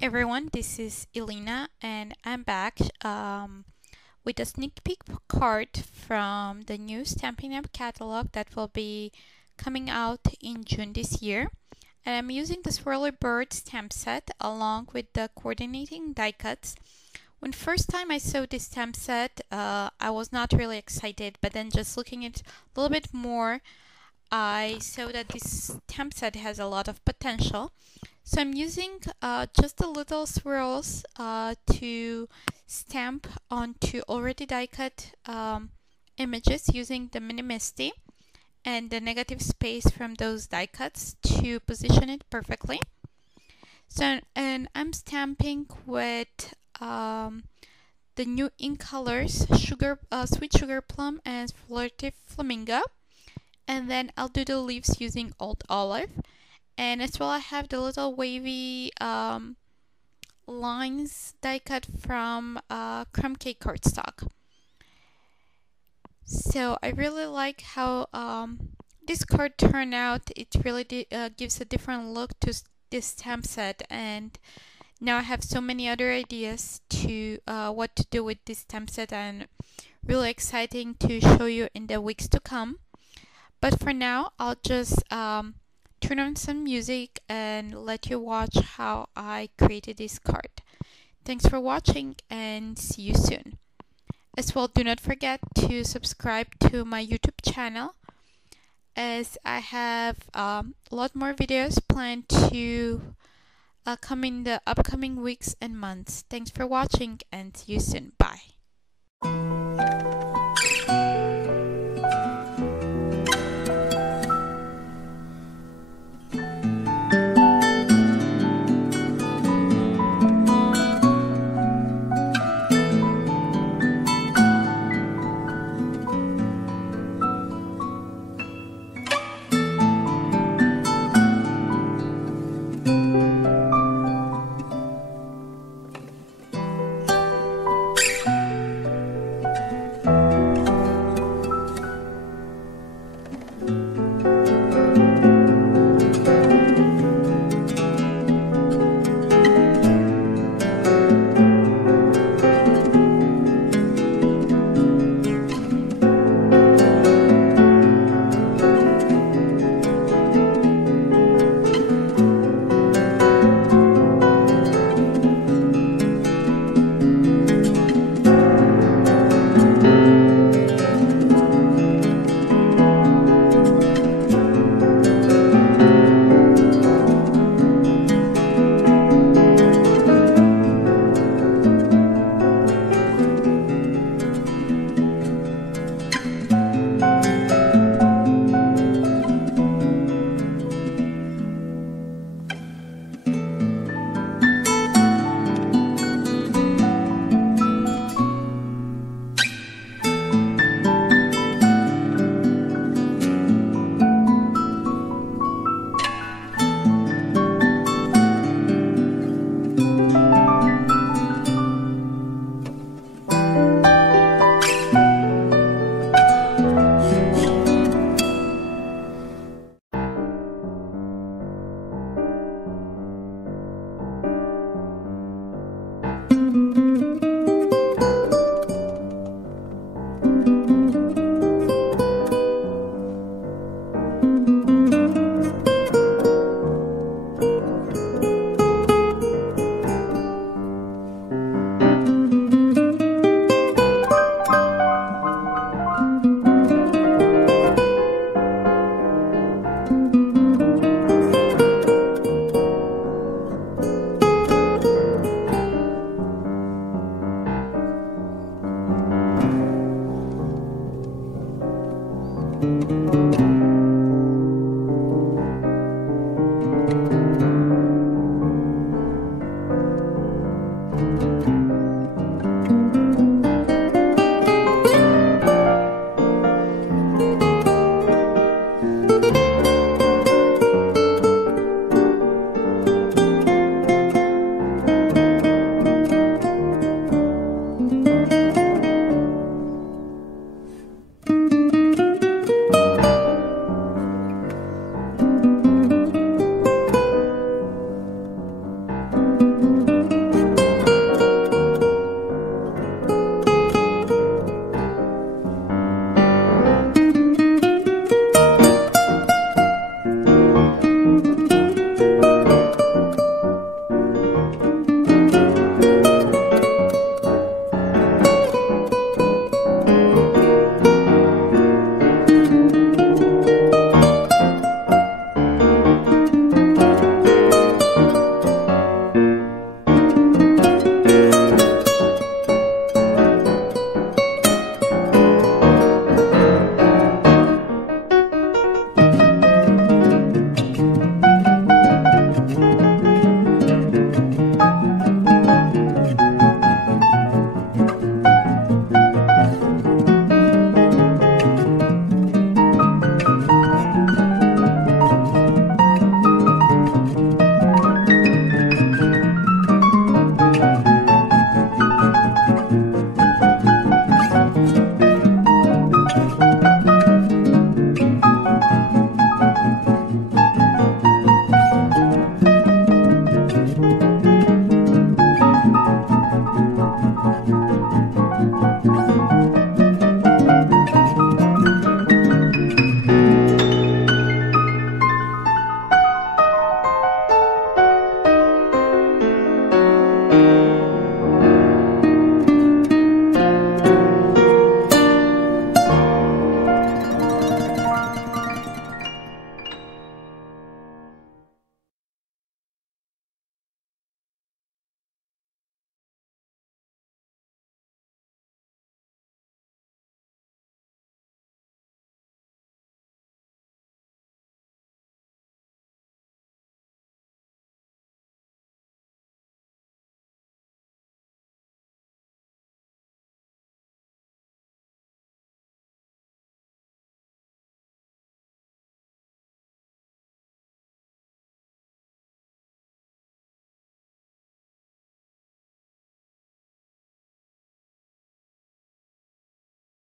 everyone, this is Elena and I'm back with a sneak peek card from the new Stampin' Up catalog that will be coming out in June this year. And I'm using the Swirly Bird stamp set along with the coordinating die cuts. When first time I saw this stamp set, I was not really excited, but then just looking at it a little bit more, I saw that this stamp set has a lot of potential. So I'm using just the little swirls to stamp onto already die cut images using the Mini Misty and the negative space from those die cuts to position it perfectly. So, and I'm stamping with the new ink colors, Sweet Sugar Plum and Flirty Flamingo. And then I'll do the leaves using Old Olive. And as well I have the little wavy lines die cut from crumb cake cardstock. So I really like how this card turned out. It really gives a different look to this stamp set, and now I have so many other ideas to what to do with this stamp set, and really exciting to show you in the weeks to come. But for now, I'll just turn on some music and let you watch how I created this card. Thanks for watching and see you soon. As well, do not forget to subscribe to my YouTube channel, as I have a lot more videos planned to come in the upcoming weeks and months. Thanks for watching and see you soon.